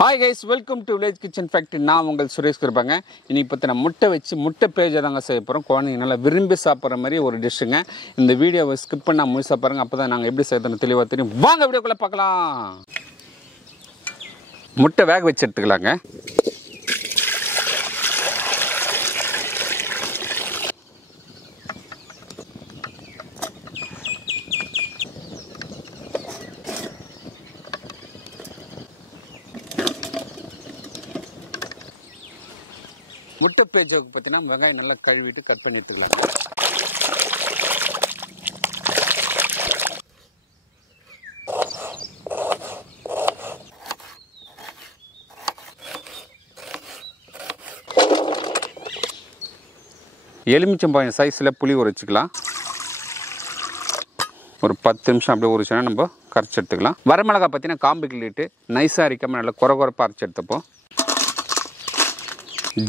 Hi guys, welcome to Village Kitchen Factory. நான் உங்கள் சுரேஷ் கிருபாங்க. இன்னைக்கு பத்தின முட்டை வச்சு முட்டை பேஜ் தாங்க செய்ய போறோம். குழந்தைங்க நல்லா விரும்பி சாப்பிடுற மாதிரி ஒரு டிஷ்ங்க. இந்த வீடியோவை ஸ்கிப் பண்ணா முழுசா பாருங்க. அப்பதான் நாங்க எப்படி செய்யறதுன்னு தெளிவா தெரியும். வாங்க வீடியோக்குள்ள பார்க்கலாம். முட்டை வேக வச்சு எடுத்துக்கலாங்க. முட்டை பேஜுக்கு பார்த்தீங்கன்னா வெங்காயம் நல்லா கழுவிட்டு கட் பண்ணி எடுத்துக்கலாம். எலுமிச்சம்பழம் சைஸில் புளி உரைச்சிக்கலாம். ஒரு 10 நிமிஷம் அப்படியே உரிச்சோன்னா நம்ம கரைச்சி எடுத்துக்கலாம். வரமிளகாய் பார்த்தீங்கன்னா காம்பு கிள்ளிட்டு நைஸாக அரைக்காமல் நல்லா குறை அரைச்சி எடுத்துப்போம்.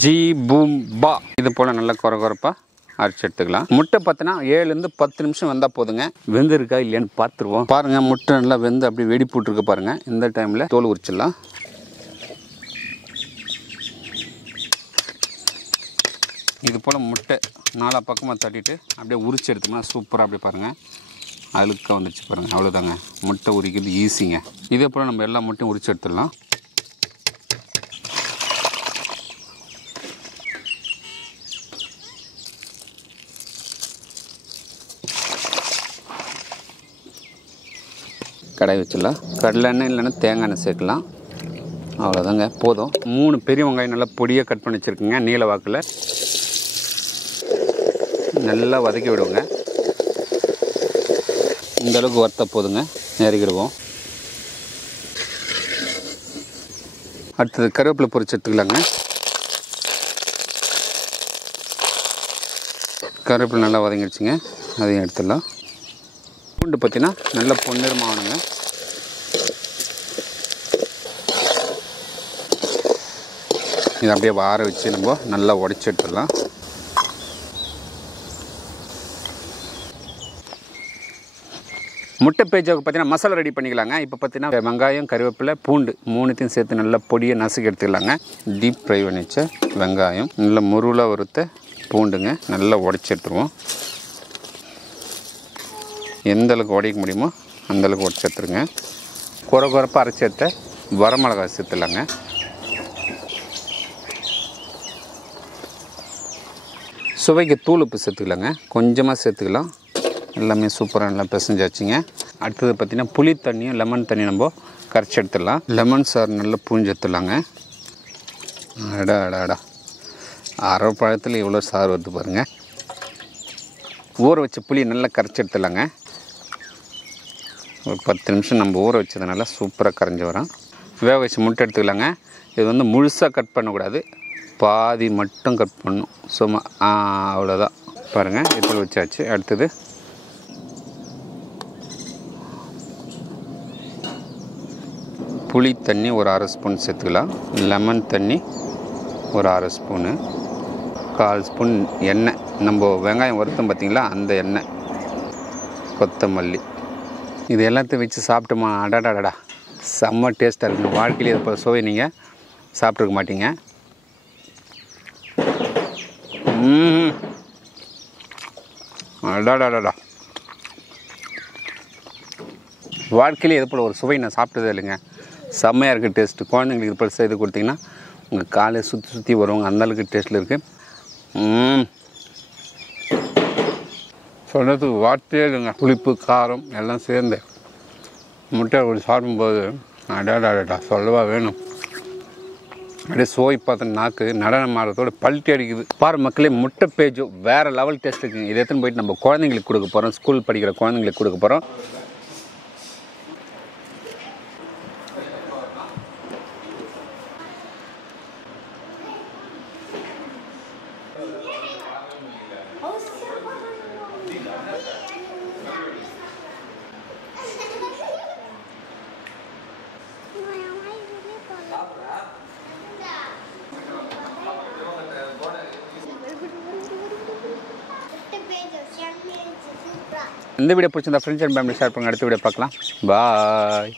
ஜி பூம் பா இது போல் நல்லா குறைப்பாக அரைச்சி எடுத்துக்கலாம். முட்டை பார்த்தீங்கன்னா 7லேருந்து 10 நிமிஷம் வந்தால் போதுங்க. வெந்து இருக்கா இல்லையான்னு பார்த்துருவோம். பாருங்கள், முட்டை நல்லா வெந்து அப்படி வெடி போட்டுருக்கு பாருங்கள். இந்த டைமில் தோல் உரிச்சிடலாம். இது போல் முட்டை 4 பக்கமாக தட்டிட்டு அப்படியே உரிச்சு எடுத்தோம்னா சூப்பராக அப்படியே பாருங்கள் அழுக்காக வந்துடுச்சு பாருங்கள். அவ்வளோதாங்க, முட்டை உரிக்கிறது ஈஸிங்க. இதே போல் நம்ம எல்லா முட்டையும் உரிச்சு எடுத்துடலாம். கடாய் வச்சிடலாம். கடலை எண்ணெய் இல்லைன்னா தேங்காய் எண்ணெய் சேர்க்கலாம். அவ்வளோதாங்க, போதும். 3 பெரிய வெங்காயம் நல்லா பொடியாக கட் பண்ணி வச்சுருக்குங்க. நீல வாக்கில் நல்லா வதக்கி விடுவோங்க. இந்தளவுக்கு வறுத்த போதுங்க, இறக்கிடுவோம். அடுத்தது கருவேப்பிலை பொரிச்சு எடுத்துக்கலாங்க. கருவேப்பிலை நல்லா வதங்கிடுச்சுங்க, அதையும் எடுத்துடலாம். பூண்டு பார்த்தீங்கன்னா நல்லா பொன்னிறமாகணுங்க. இதை அப்படியே வார வச்சு நம்ம நல்லா உடச்சி எடுத்துடலாம். முட்டை பேஜுக்கு பார்த்தீங்கன்னா மசாலா ரெடி பண்ணிக்கலாங்க. இப்போ பார்த்தீங்கன்னா வெங்காயம், கருவேப்பிலை, பூண்டு 3த்தையும் சேர்த்து நல்லா பொடியை நசுக்கி எடுத்துக்கலாங்க. டீப் ஃப்ரை பண்ணி வச்ச வெங்காயம், நல்லா முருளாக வறுத்த பூண்டுங்க, நல்லா உடச்சி எடுத்துருவோம். எந்த அளவுக்கு உடைக்க முடியுமோ அந்தளவுக்கு உடச்சி எடுத்துருங்க. குறைப்பாக அரைச்சி எடுத்த வரமிளகாய் சேர்த்துலாங்க. சுவைக்கு தூள் உப்பு சேர்த்துக்கலாங்க, கொஞ்சமாக சேர்த்துக்கலாம். எல்லாமே சூப்பராக நல்லா பிசைஞ்சாச்சுங்க. அடுத்தது பார்த்திங்கன்னா புளி தண்ணியும் லெமன் தண்ணியும் நம்ம கரைச்சி எடுத்துடலாம். லெமன் சாறு நல்லா புழிஞ்சு எடுத்துடலாங்க. அடா அரை பழத்தில் இவ்வளோ சாறு வருது பாருங்கள். ஊற வச்ச புளி நல்லா கரைச்சி எடுத்துடலாங்க. ஒரு 10 நிமிஷம் நம்ம ஊற வச்சதுனால சூப்பராக கரைஞ்சி வரோம். வேக வச்சு முட்டை எடுத்துக்கலாங்க. இது வந்து முழுசாக கட் பண்ணக்கூடாது, பாதி மட்டும் கட் பண்ணணும். சும்மா அவ்வளோதான் பாருங்கள். இதில் வச்சாச்சு. அடுத்தது புளி தண்ணி ஒரு 1/2 ஸ்பூன் சேர்த்துக்கலாம். லெமன் தண்ணி ஒரு 1/2 ஸ்பூனு, 1/4 ஸ்பூன் எண்ணெய், நம்ம வெங்காயம் வறுத்தோம் பார்த்திங்களா அந்த எண்ணெய், கொத்தமல்லி. இது எல்லாத்தையும் வச்சு சாப்பிட்டோமா, அடாடாடா செம்ம டேஸ்ட்டாக இருக்குங்க. வாழ்க்கையிலே இது போல் சுவை நீங்கள் சாப்பிட்ருக்க மாட்டீங்க. அடாடாடா, வாழ்க்கையிலே இது போல் ஒரு சுவை நான் சாப்பிட்டதே இல்லைங்க. செம்மையாக இருக்குது டேஸ்ட்டு. குழந்தைங்களுக்கு இது போல் செய்து கொடுத்தீங்கன்னா உங்கள் காலை சுற்றி வருவாங்க, அந்தளவுக்கு டேஸ்ட்டில் இருக்குது. சொல்கிறதுக்கு வார்த்தையே இல்லைங்க. புளிப்பு காரம் எல்லாம் சேர்ந்து முட்டை ஒரு சாப்பிடும்போது அடாடாடா சொல்லவா வேணும். அப்படியே சுவை பார்த்து நாக்கு நடனம் ஆடுறதோட பல்ட்டி அடிக்குது. பாரு மக்களே, முட்டை பேஜோ வேறு லெவல் டேஸ்ட் இருக்குங்க. இதை எடுத்துன்னு போயிட்டு நம்ம குழந்தைங்களுக்கு கொடுக்க போகிறோம். ஸ்கூல் படிக்கிற குழந்தைங்களுக்கு கொடுக்க போகிறோம். இந்த வீடியோ பிடிச்சிருந்தா ஃப்ரெண்ட்ஸ் அண்ட் ஃபேமிலி ஷேர் பண்ணுங்க. அடுத்த வீடியோ பார்க்கலாம். பாய்.